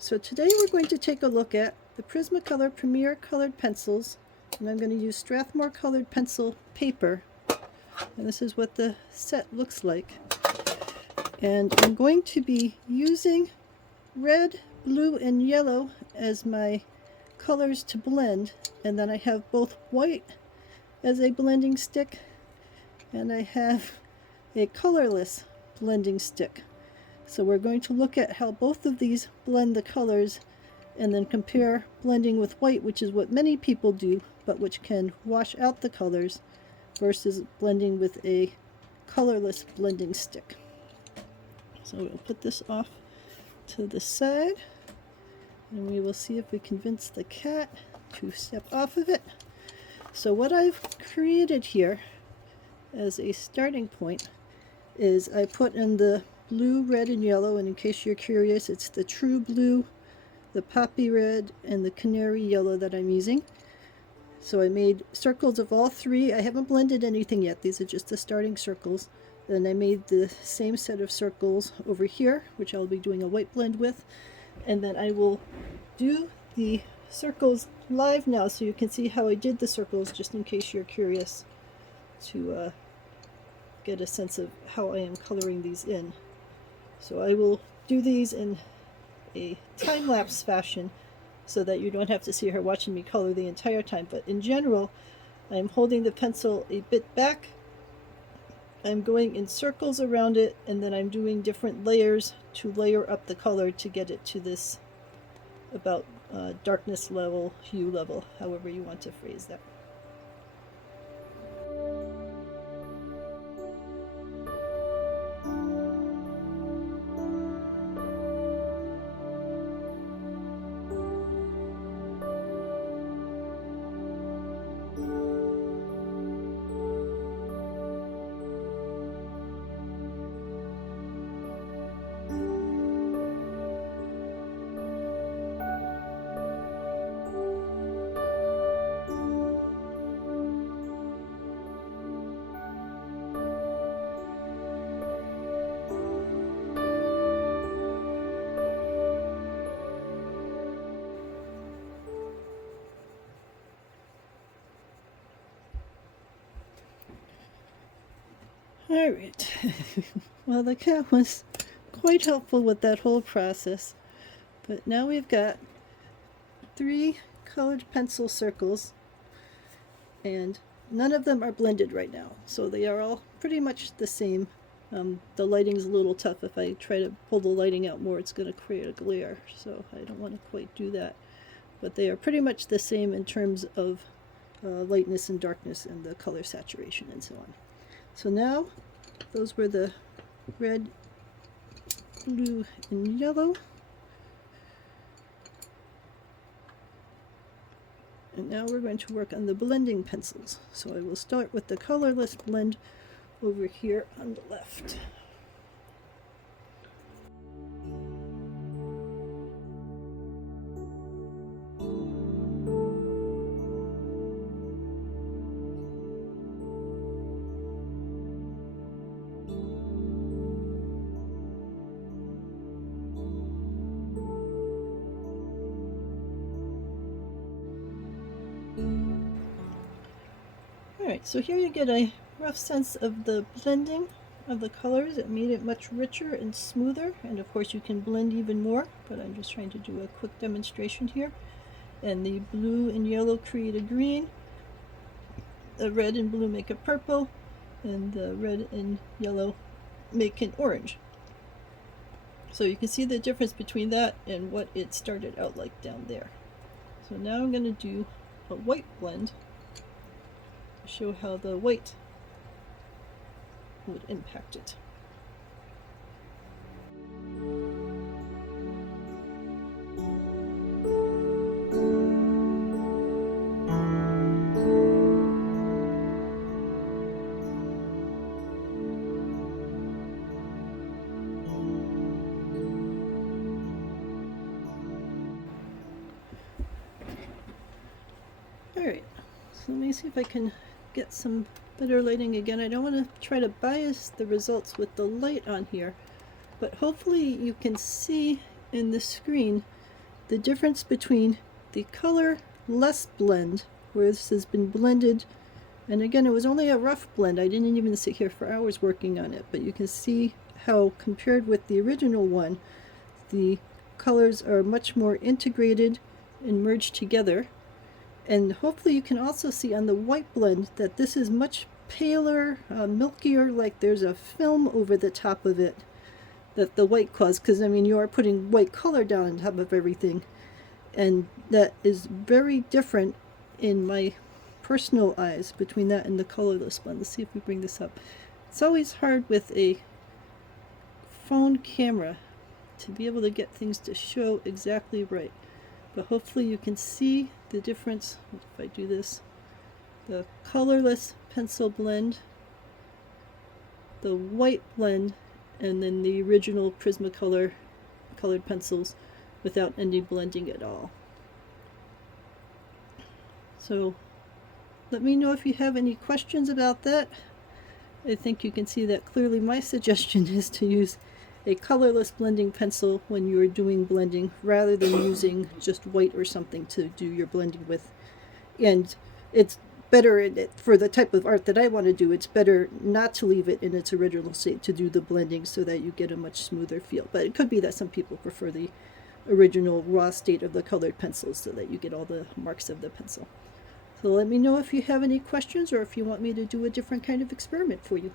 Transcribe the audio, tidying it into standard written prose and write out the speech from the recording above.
So today we're going to take a look at the Prismacolor Premier Colored Pencils, and I'm going to use Strathmore Colored Pencil paper, and this is what the set looks like. And I'm going to be using red, blue, and yellow as my colors to blend, and then I have both white as a blending stick, and I have a colorless blending stick. So we're going to look at how both of these blend the colors and then compare blending with white, which is what many people do, but which can wash out the colors, versus blending with a colorless blending stick. So we'll put this off to the side, and we will see if we convince the cat to step off of it. So what I've created here as a starting point is I put in the blue, red, and yellow, and in case you're curious, it's the true blue, the poppy red, and the canary yellow that I'm using. So I made circles of all three. I haven't blended anything yet. These are just the starting circles. Then I made the same set of circles over here, which I'll be doing a white blend with. And then I will do the circles live now so you can see how I did the circles, just in case you're curious to get a sense of how I am coloring these in. So I will do these in a time-lapse fashion so that you don't have to see her watching me color the entire time. But in general, I'm holding the pencil a bit back. I'm going in circles around it, and then I'm doing different layers to layer up the color to get it to this about darkness level, hue level, however you want to phrase that. Alright, well, the cat was quite helpful with that whole process, but now we've got 3 colored pencil circles, and none of them are blended right now, so they are all pretty much the same. The lighting's a little tough. If I try to pull the lighting out more, it's going to create a glare, so I don't want to quite do that. But they are pretty much the same in terms of lightness and darkness and the color saturation and so on. So now, those were the red, blue, and yellow. And now we're going to work on the blending pencils. So I will start with the colorless blend over here on the left. Alright, so here you get a rough sense of the blending of the colors. It made it much richer and smoother, and of course you can blend even more, but I'm just trying to do a quick demonstration here. And the blue and yellow create a green, the red and blue make a purple, and the red and yellow make an orange. So you can see the difference between that and what it started out like down there. So now I'm going to do a white blend to show how the white would impact it. Alright, so let me see if I can get some better lighting again. I don't want to try to bias the results with the light on here, but hopefully you can see in the screen the difference between the Colorless blend, where this has been blended, and again it was only a rough blend, I didn't even sit here for hours working on it, but you can see how compared with the original one, the colors are much more integrated and merged together. And hopefully you can also see on the white blend that this is much paler, milkier, like there's a film over the top of it that the white caused, because I mean you are putting white color down on top of everything, and that is very different in my personal eyes between that and the colorless one. Let's see if we bring this up. It's always hard with a phone camera to be able to get things to show exactly right, but hopefully you can see the difference. If I do this, the colorless pencil blend, the white blend, and then the original Prismacolor colored pencils without any blending at all. So let me know if you have any questions about that. I think you can see that clearly my suggestion is to use a colorless blending pencil when you're doing blending rather than using just white or something to do your blending with. And it's better for the type of art that I want to do, it's better not to leave it in its original state to do the blending so that you get a much smoother feel. But it could be that some people prefer the original raw state of the colored pencils so that you get all the marks of the pencil. So let me know if you have any questions or if you want me to do a different kind of experiment for you.